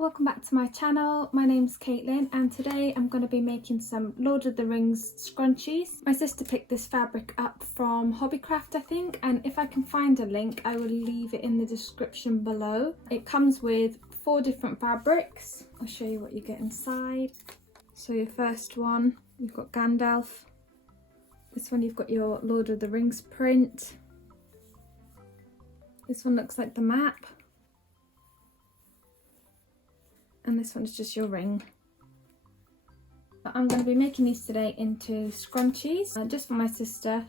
welcome back to my channel. My name's Caitlin and today I'm going to be making some Lord of the Rings scrunchies. My sister picked this fabric up from Hobbycraft, I think, and if I can find a link I will leave it in the description below. It comes with 4 different fabrics. I'll show you what you get inside. So your first one, you've got Gandalf. This one you've got your Lord of the Rings print. This one looks like the map. And this one's just your ring. I'm going to be making these today into scrunchies, just for my sister.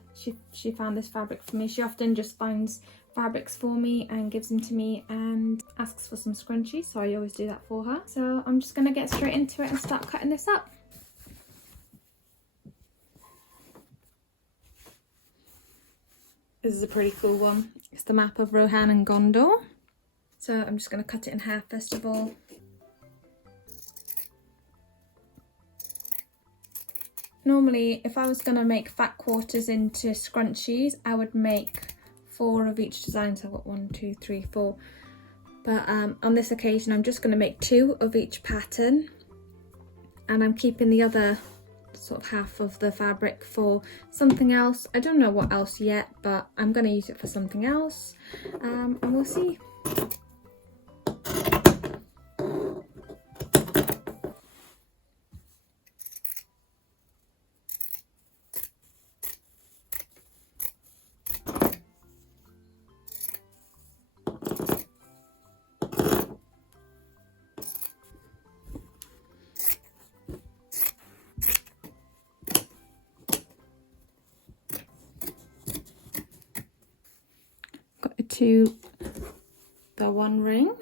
She found this fabric for me. She often just finds fabrics for me and gives them to me and asks for some scrunchies, so I always do that for her. So I'm just going to get straight into it and start cutting this up. This is a pretty cool one. It's the map of Rohan and Gondor. So I'm just going to cut it in half first of all. Normally, if I was going to make fat quarters into scrunchies, I would make 4 of each design. So I've got 1, 2, 3, 4. But on this occasion, I'm just going to make 2 of each pattern. And I'm keeping the other sort of half of the fabric for something else. I don't know what else yet, but I'm going to use it for something else. And we'll see. To the one ring.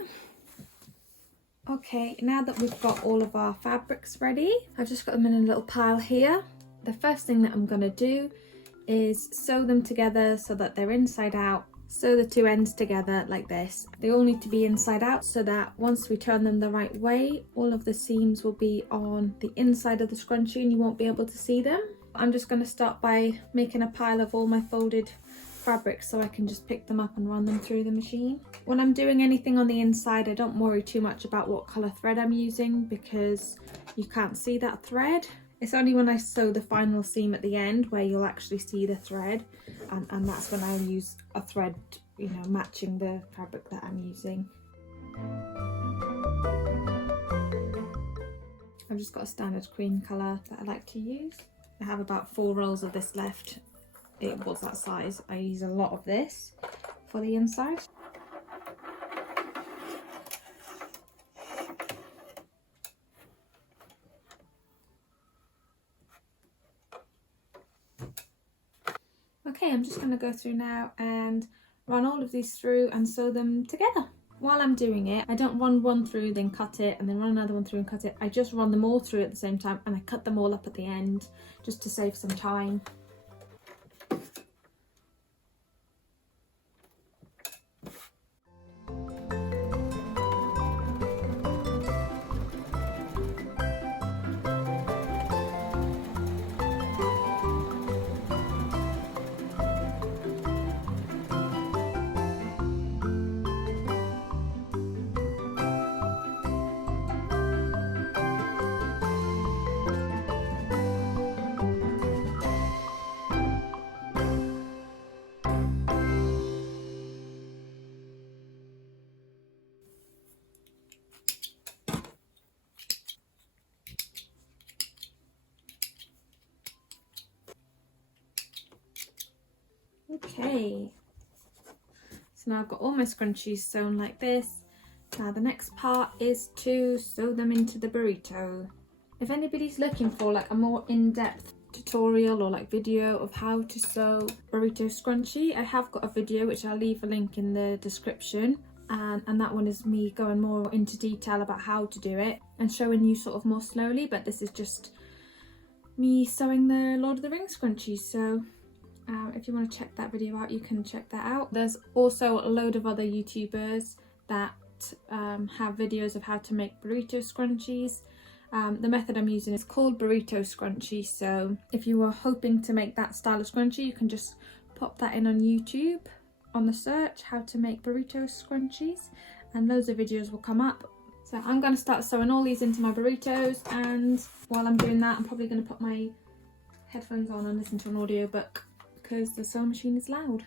Okay, now that we've got all of our fabrics ready, I've just got them in a little pile here. The first thing that I'm going to do is sew them together so that they're inside out. Sew the 2 ends together like this. They all need to be inside out so that once we turn them the right way, all of the seams will be on the inside of the scrunchie and you won't be able to see them. I'm just going to start by making a pile of all my folded fabrics so I can just pick them up and run them through the machine. When I'm doing anything on the inside, I don't worry too much about what colour thread I'm using because you can't see that thread. It's only when I sew the final seam at the end where you'll actually see the thread, and that's when I'll use a thread, you know, matching the fabric that I'm using. I've just got a standard cream colour that I like to use. I have about 4 rolls of this left. It was that size. I use a lot of this for the inside. Okay, I'm just going to go through now and run all of these through and sew them together. While I'm doing it, I don't run one through, then cut it, and then run another one through and cut it. I just run them all through at the same time and I cut them all up at the end just to save some time. Okay, so now I've got all my scrunchies sewn like this. Now the next part is to sew them into the burrito. If anybody's looking for like a more in-depth tutorial or like video of how to sew burrito scrunchie, I have got a video which I'll leave a link in the description, and that one is me going more into detail about how to do it and showing you sort of more slowly, but this is just me sewing the Lord of the Rings scrunchies. So if you want to check that video out, you can check that out. There's also a load of other YouTubers that have videos of how to make burrito scrunchies. The method I'm using is called Burrito Scrunchies, so if you are hoping to make that style of scrunchie, you can just pop that in on YouTube on the search how to make burrito scrunchies and loads of videos will come up. So I'm going to start sewing all these into my burritos, and while I'm doing that I'm probably going to put my headphones on and listen to an audiobook because the sewing machine is loud.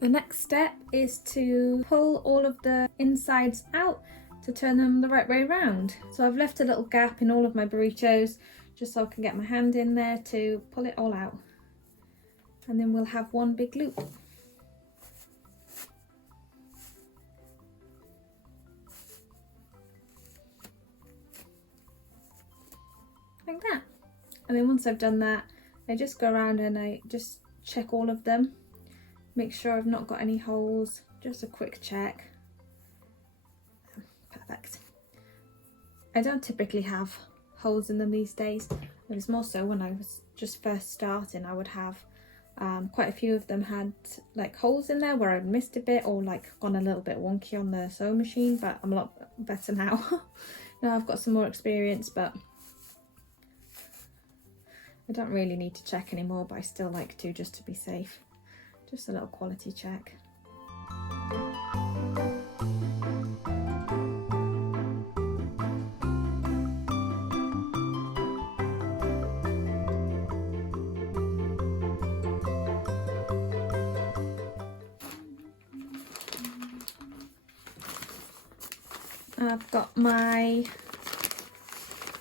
The next step is to pull all of the insides out to turn them the right way around. So I've left a little gap in all of my burritos just so I can get my hand in there to pull it all out. And then we'll have one big loop. Like that. And then once I've done that, I just go around and I just check all of them. Make sure I've not got any holes, just a quick check. Perfect. I don't typically have holes in them these days. It was more so when I was just first starting. I would have quite a few of them had like holes in there where I'd missed a bit or like gone a little bit wonky on the sewing machine, but I'm a lot better now. Now I've got some more experience, but I don't really need to check anymore, but I still like to just to be safe. Just a little quality check. I've got my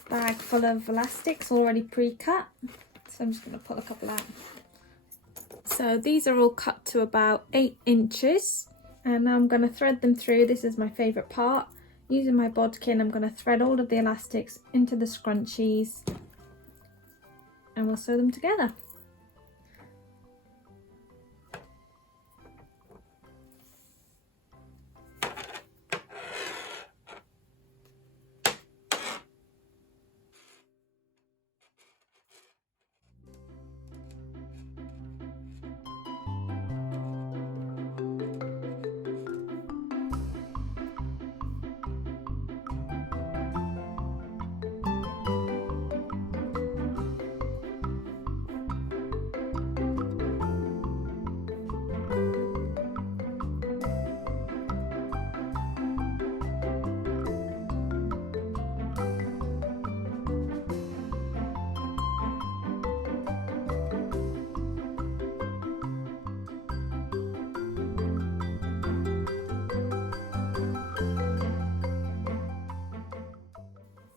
bag full of elastics already pre-cut, so I'm just going to pull a couple out. So these are all cut to about 8 inches, and now I'm going to thread them through. This is my favourite part. Using my bodkin, I'm going to thread all of the elastics into the scrunchies and we'll sew them together.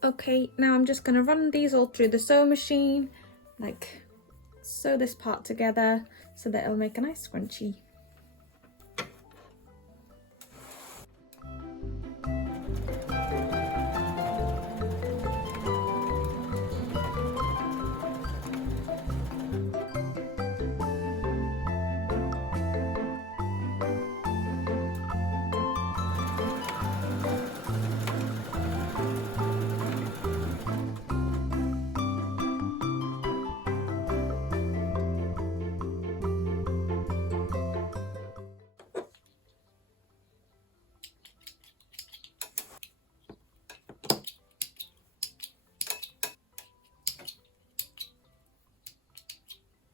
Okay, now I'm just going to run these all through the sewing machine, like sew this part together so that it'll make a nice scrunchie.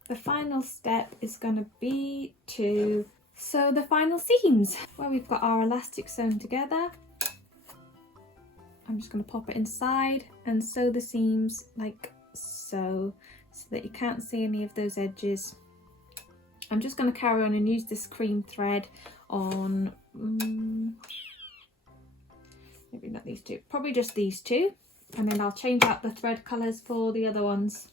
The final step is going to be to sew the final seams where we've got our elastic sewn together. I'm just going to pop it inside and sew the seams like so that you can't see any of those edges. I'm just going to carry on and use this cream thread on maybe not these two, probably just these two, and then I'll change out the thread colours for the other ones.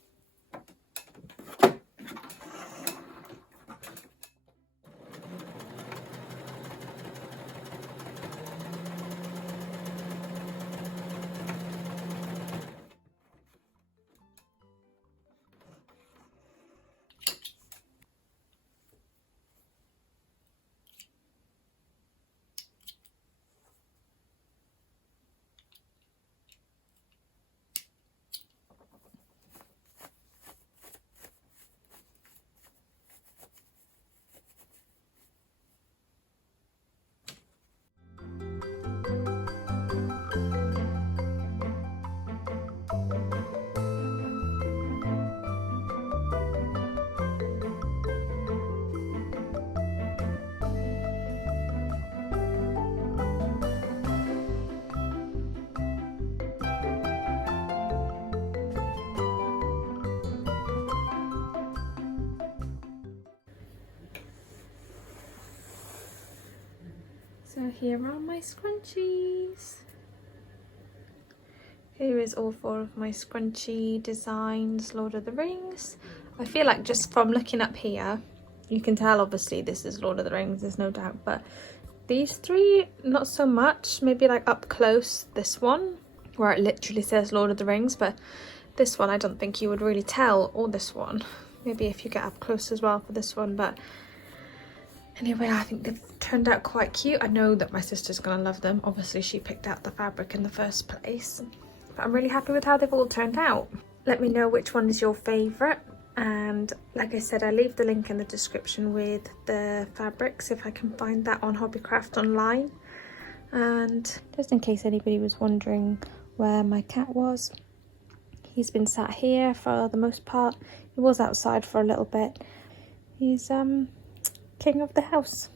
So here are my scrunchies. Here is all 4 of my scrunchie designs, Lord of the Rings. I feel like just from looking up here, you can tell obviously this is Lord of the Rings, there's no doubt, but these 3, not so much. Maybe like up close, this one, where it literally says Lord of the Rings, but this one I don't think you would really tell, or this one. Maybe if you get up close as well for this one, but anyway, I think they've turned out quite cute. I know that my sister's gonna love them. Obviously, she picked out the fabric in the first place. But I'm really happy with how they've all turned out. Let me know which one is your favourite. And like I said, I'll leave the link in the description with the fabrics if I can find that on Hobbycraft online. And just in case anybody was wondering where my cat was, he's been sat here for the most part. He was outside for a little bit. He's king of the house.